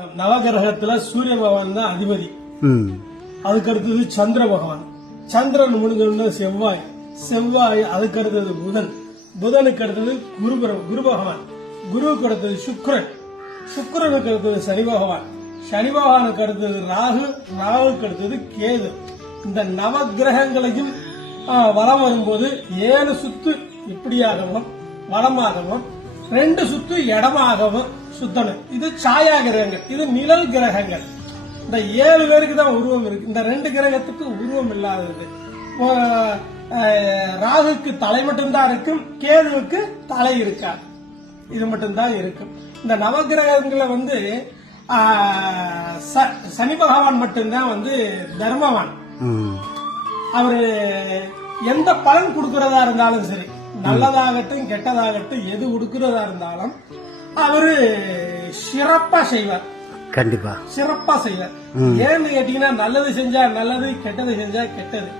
நவகிரகத்துல சூரிய பகவான் தான் அதிபதி. அதுக்கு அடுத்தது சந்திர பகவான். சந்திரன் முடிஞ்ச செவ்வாய். செவ்வாய் அதுக்கு அடுத்தது புதன். புதனுக்கு அடுத்தது குரு பகவான். குருவுக்கு அடுத்தது சுக்கிரன். சுக்கிரனுக்கு அடுத்தது சனி பகவான். சனி பகவானுக்கு அடுத்தது ராகு. ராகுக்கு அடுத்தது கேது. இந்த நவகிரகங்களையும் வலம் வரும்போது 7 சுத்து இப்படியாகவும் வலமாகவும் 2 சுத்து இடமாகவும் சுத்தணும். இது சாயா கிரகங்கள், இது நிழல் கிரகங்கள். இந்த 7 பேருக்கு தான் உருவம் இருக்கு. இந்த 2 கிரகத்துக்கு உருவம் இல்லாதது. ராகுக்கு தலை மட்டும்தான் இருக்கும், கேதுவுக்கு தலை இருக்காது. இது மட்டும்தான் இருக்கும். இந்த நவகிரகங்களை சனி பகவான் மட்டும்தான் தர்மவான். அவரு எந்த பலன் கொடுக்கறதா இருந்தாலும் சரி, நல்லதாகட்டும் கெட்டதாகட்டும், எது கொடுக்கறதா இருந்தாலும் அவரு சிறப்பா செய்வார். கண்டிப்பா சிறப்பா செய்வார். ஏன்னு கேட்டீங்கன்னா, நல்லது செஞ்சா நல்லது, கெட்டது செஞ்சா கெட்டது.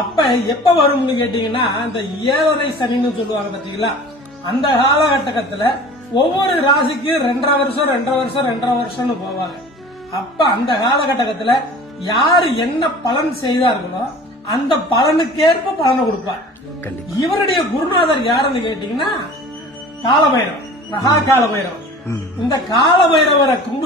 அப்ப எப்ப வரும்னு கேட்டீங்கன்னா, அந்த 7.5 சனின்னு சொல்லுவாங்க பாத்தீங்களா, அந்த காலகட்டத்துல ஒவ்வொரு ராசிக்கு 2.5 வருஷம் 2.5 வருஷம் 2.5 வருஷம்னு போவாங்க. அப்ப அந்த காலகட்டத்துல யாரு என்ன பலன் செய்தார்களோ அந்த பலனுக்கேற்ப பலனை கொடுப்பார். இவருடைய குருநாதர் யாருன்னு கேட்டீங்கன்னா காலபைரவர், மகா காலபைரவர். இந்த காலபைரவரை கும்பிடு